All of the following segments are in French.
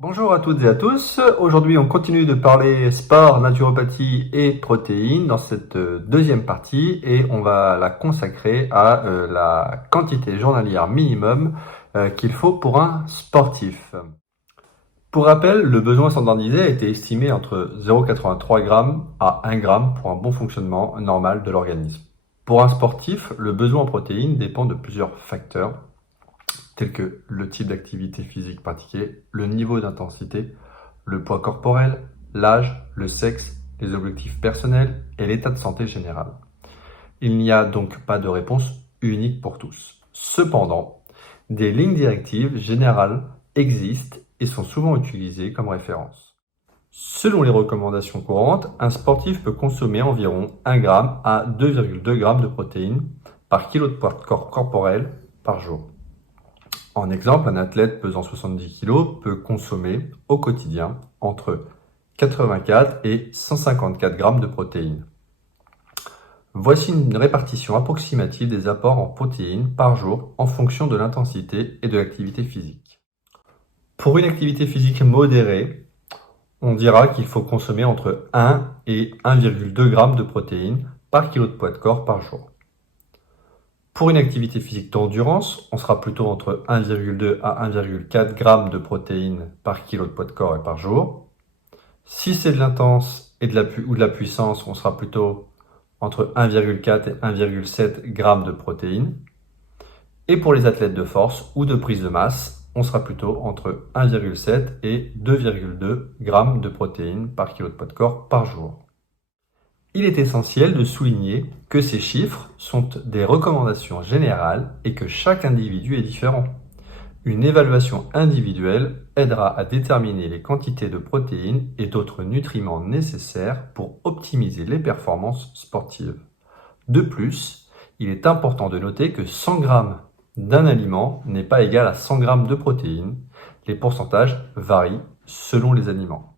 Bonjour à toutes et à tous. Aujourd'hui, on continue de parler sport, naturopathie et protéines dans cette deuxième partie et on va la consacrer à la quantité journalière minimum qu'il faut pour un sportif. Pour rappel, le besoin standardisé a été estimé entre 0,83 g à 1 g pour un bon fonctionnement normal de l'organisme. Pour un sportif, le besoin en protéines dépend de plusieurs facteurs tels que le type d'activité physique pratiquée, le niveau d'intensité, le poids corporel, l'âge, le sexe, les objectifs personnels et l'état de santé général. Il n'y a donc pas de réponse unique pour tous. Cependant, des lignes directives générales existent et sont souvent utilisées comme référence. Selon les recommandations courantes, un sportif peut consommer environ 1 g à 2,2 g de protéines par kilo de poids corporel par jour. En exemple, un athlète pesant 70 kg peut consommer au quotidien entre 84 et 154 g de protéines. Voici une répartition approximative des apports en protéines par jour en fonction de l'intensité et de l'activité physique. Pour une activité physique modérée, on dira qu'il faut consommer entre 1 et 1,2 g de protéines par kilo de poids de corps par jour. Pour une activité physique d'endurance, on sera plutôt entre 1,2 à 1,4 g de protéines par kilo de poids de corps et par jour. Si c'est de l'intense ou de la puissance, on sera plutôt entre 1,4 et 1,7 g de protéines. Et pour les athlètes de force ou de prise de masse, on sera plutôt entre 1,7 et 2,2 g de protéines par kilo de poids de corps par jour. Il est essentiel de souligner que ces chiffres sont des recommandations générales et que chaque individu est différent. Une évaluation individuelle aidera à déterminer les quantités de protéines et d'autres nutriments nécessaires pour optimiser les performances sportives. De plus, il est important de noter que 100 g d'un aliment n'est pas égal à 100 g de protéines. Les pourcentages varient selon les aliments.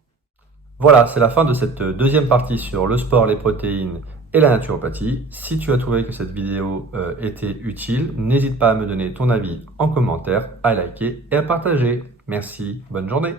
Voilà, c'est la fin de cette deuxième partie sur le sport, les protéines et la naturopathie. Si tu as trouvé que cette vidéo était utile, n'hésite pas à me donner ton avis en commentaire, à liker et à partager. Merci, bonne journée.